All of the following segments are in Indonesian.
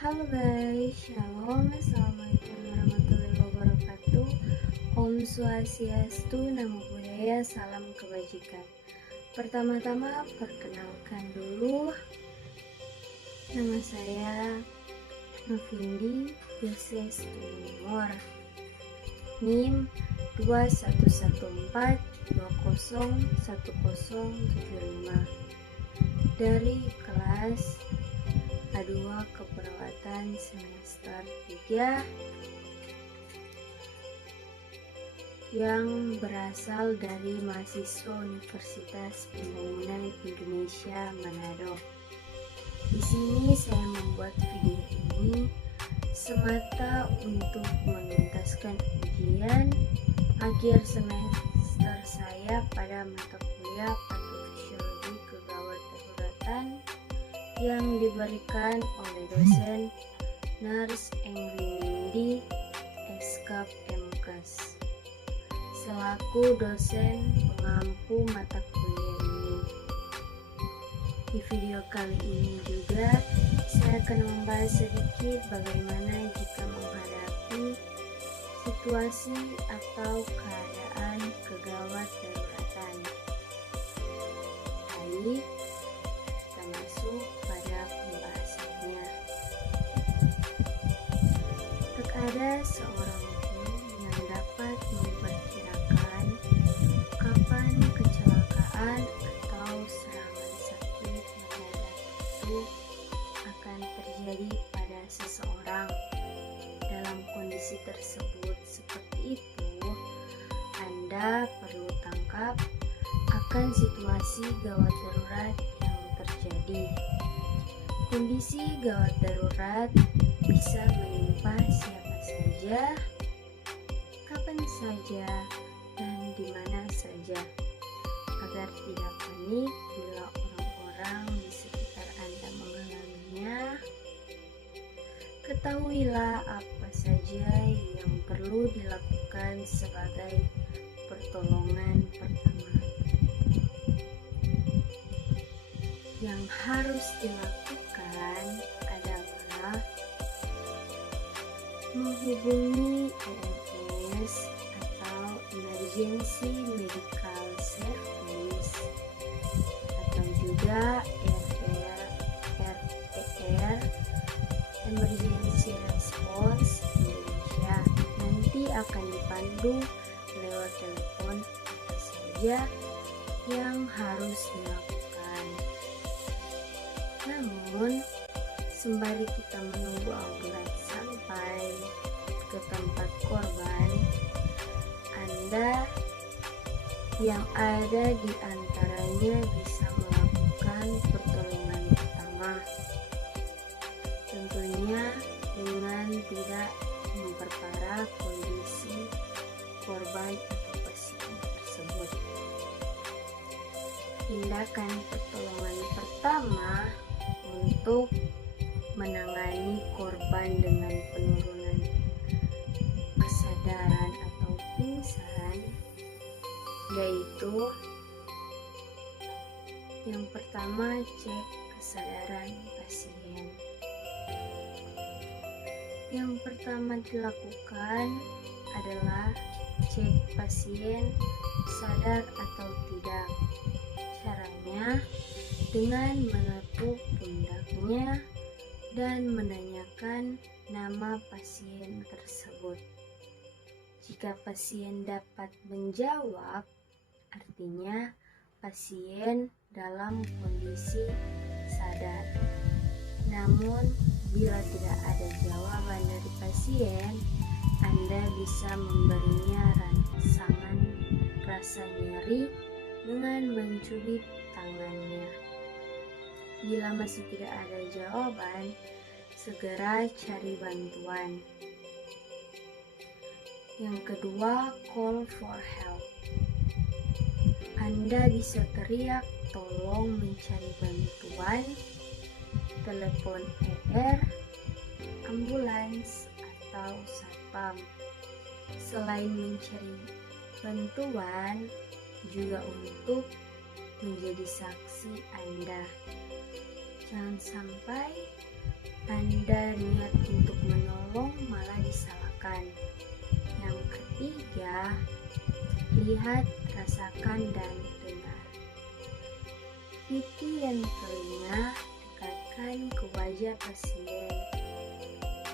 Halo guys, Shalom, Assalamualaikum warahmatullahi wabarakatuh. Om Swastiastu, Namo Buddhaya, salam kebajikan. Pertama-tama perkenalkan dulu, nama saya Novindi Yesus Timur, NIM 2114201075 dari kelas A2 Keperawatan semester 3 yang berasal dari mahasiswa Universitas Pembangunan Indonesia Manado. Di sini saya membuat video ini semata untuk menuntaskan ujian akhir semester saya pada mata kuliah Patofisiologi Kegawat Daruratan yang diberikan oleh dosen Nurse Engrinindi Eskap MKes selaku dosen pengampu mata kuliah ini. Di video kali ini juga saya akan membahas sedikit bagaimana jika menghadapi situasi atau keadaan kegawat daruratan. Baik, kita masuk pada pembahasannya. Tak ada seorang pun yang dapat memperkirakan kapan kecelakaan atau serangan sakit mendadak itu akan terjadi pada seseorang. Dalam kondisi tersebut seperti itu, Anda perlu tangkap akan situasi gawat darurat yang terjadi. Kondisi gawat darurat bisa menimpa siapa saja, kapan saja, dan di mana saja. Agar tidak panik bila orang-orang di sekitar Anda mengalaminya, ketahuilah apa saja yang perlu dilakukan sebagai pertolongan pertama. Yang harus dilakukan adalah menghubungi EMS atau Emergency Medical Service atau juga RER Emergency Response Indonesia. Nanti akan dipandu lewat telepon apa saja yang harus dilakukan. Namun, sembari kita menunggu ambulans sampai ke tempat korban, Anda yang ada di antaranya bisa melakukan pertolongan pertama. Tentunya dengan tidak memperparah kondisi korban atau pasien tersebut. Tindakan pertolongan pertama untuk menangani korban dengan penurunan kesadaran atau pingsan, yaitu yang pertama, cek kesadaran pasien. Yang pertama dilakukan adalah cek pasien sadar atau tidak. Caranya dengan menepuk pundaknya dan menanyakan nama pasien tersebut. Jika pasien dapat menjawab, artinya pasien dalam kondisi sadar. Namun, bila tidak ada jawaban dari pasien, Anda bisa memberinya rangsangan rasa nyeri dengan mencubit tangannya. Bila masih tidak ada jawaban, segera cari bantuan. Yang kedua, call for help. Anda bisa teriak tolong mencari bantuan, telepon ER, ambulans, atau satpam. Selain mencari bantuan, juga untuk menjadi saksi Anda. Jangan sampai Anda adalah lihat, rasakan, dan dengar. Pipi yang telinga dekatkan ke wajah pasien.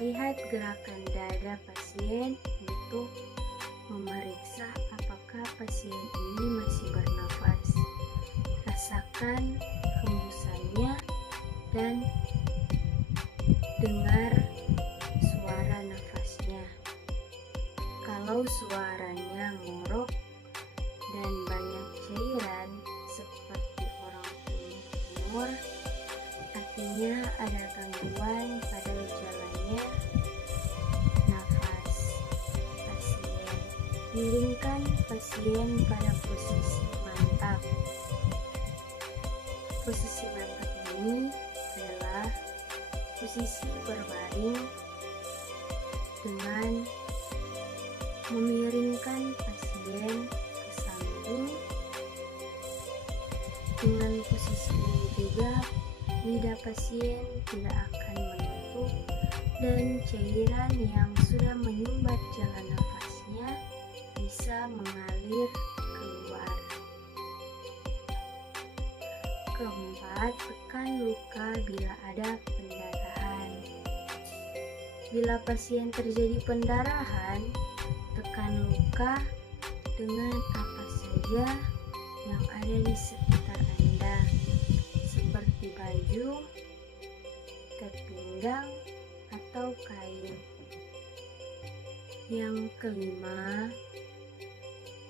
Lihat gerakan dada pasien untuk memeriksa apakah pasien ini masih bernafas. Rasakan hembusannya dan dengar suara nafasnya. Kalau suaranya ngorok dan banyak cairan seperti orang umur, artinya ada gangguan pada jalannya nafas pasien. Miringkan pasien pada posisi mantap. Posisi mantap ini adalah posisi berbaring dengan memiringkan pasien ke samping. Dengan posisi ini juga lidah pasien tidak akan menutup dan cairan yang sudah menyumbat jalan nafasnya bisa mengalir keluar. Keempat, tekan luka bila ada pendarahan. Bila pasien terjadi pendarahan, tekan luka dengan apa saja yang ada di sekitar Anda, seperti baju, ikat pinggang, atau kain. Yang kelima,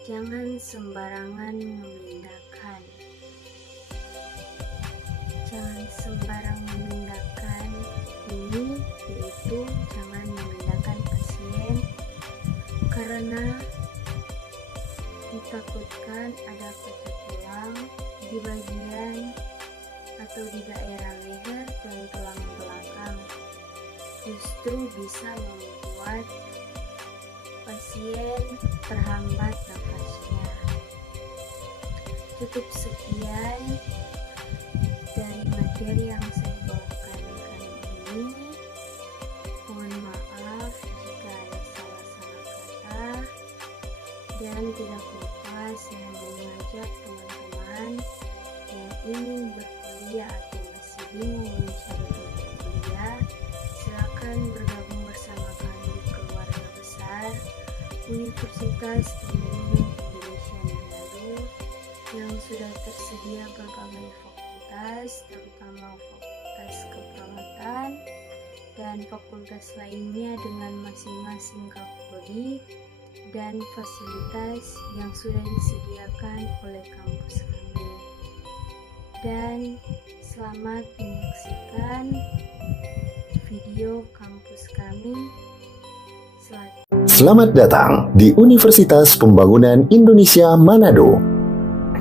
jangan sembarangan memindahkan. Jangan sembarang memindahkan ini, yaitu jangan memindahkan pasien karena ditakutkan ada patah tulang di bagian atau di daerah leher dan tulang belakang, justru bisa membuat pasien terhambat nafasnya. Cukup sekian dari materi yang saya bawakan kali ini. Mohon maaf jika ada salah-salah kata, dan tidak lupa saya mengajak teman-teman yang ingin berkuliah atau masih bingung mencari tempat kuliah, silakan bergabung bersama kami di keluarga besar Universitas Pembangunan Indonesia Manado yang sudah tersedia berbagai fakultas, terutama fakultas keperawatan dan fakultas lainnya dengan masing-masing kaprodi dan fasilitas yang sudah disediakan oleh kampus kami. Dan selamat menyaksikan video kampus kami. Selamat datang di Universitas Pembangunan Indonesia Manado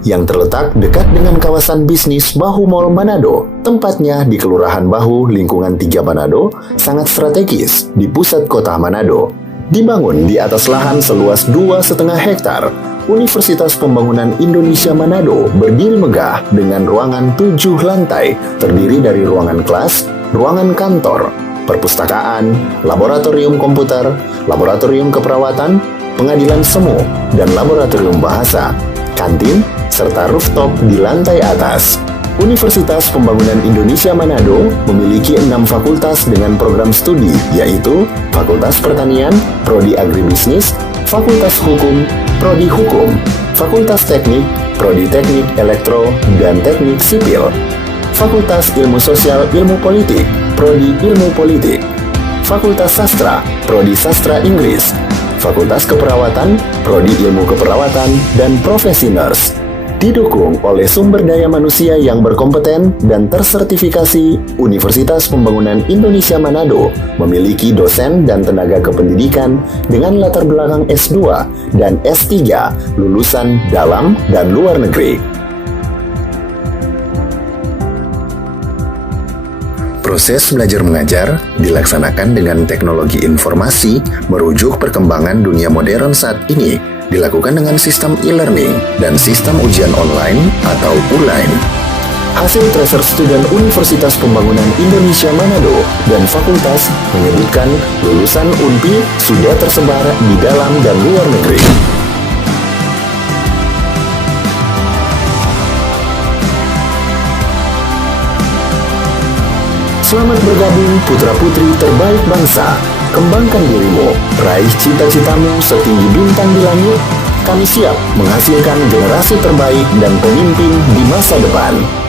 yang terletak dekat dengan kawasan bisnis Bahu Mall Manado. Tempatnya di Kelurahan Bahu, lingkungan 3 Manado, sangat strategis di pusat kota Manado. Dibangun di atas lahan seluas 2,5 hektar, Universitas Pembangunan Indonesia Manado berdiri megah dengan ruangan 7 lantai, terdiri dari ruangan kelas, ruangan kantor, perpustakaan, laboratorium komputer, laboratorium keperawatan, pengadilan semu, dan laboratorium bahasa, kantin, serta rooftop di lantai atas. Universitas Pembangunan Indonesia Manado memiliki 6 fakultas dengan program studi, yaitu Fakultas Pertanian, Prodi Agribisnis, Fakultas Hukum, Prodi Hukum, Fakultas Teknik, Prodi Teknik Elektro dan Teknik Sipil, Fakultas Ilmu Sosial Ilmu Politik, Prodi Ilmu Politik, Fakultas Sastra, Prodi Sastra Inggris, Fakultas Keperawatan, Prodi Ilmu Keperawatan, dan Profesi Nurse. Didukung oleh sumber daya manusia yang berkompeten dan tersertifikasi, Universitas Pembangunan Indonesia Manado memiliki dosen dan tenaga kependidikan dengan latar belakang S2 dan S3 lulusan dalam dan luar negeri. Proses belajar mengajar dilaksanakan dengan teknologi informasi merujuk perkembangan dunia modern saat ini, dilakukan dengan sistem e-learning dan sistem ujian online atau ULAIN. Hasil tracer student Universitas Pembangunan Indonesia Manado dan fakultas menyebutkan lulusan UNPI sudah tersebar di dalam dan luar negeri. Selamat bergabung putra-putri terbaik bangsa. Kembangkan dirimu, raih cita-citamu setinggi bintang di langit. Kami siap menghasilkan generasi terbaik dan pemimpin di masa depan.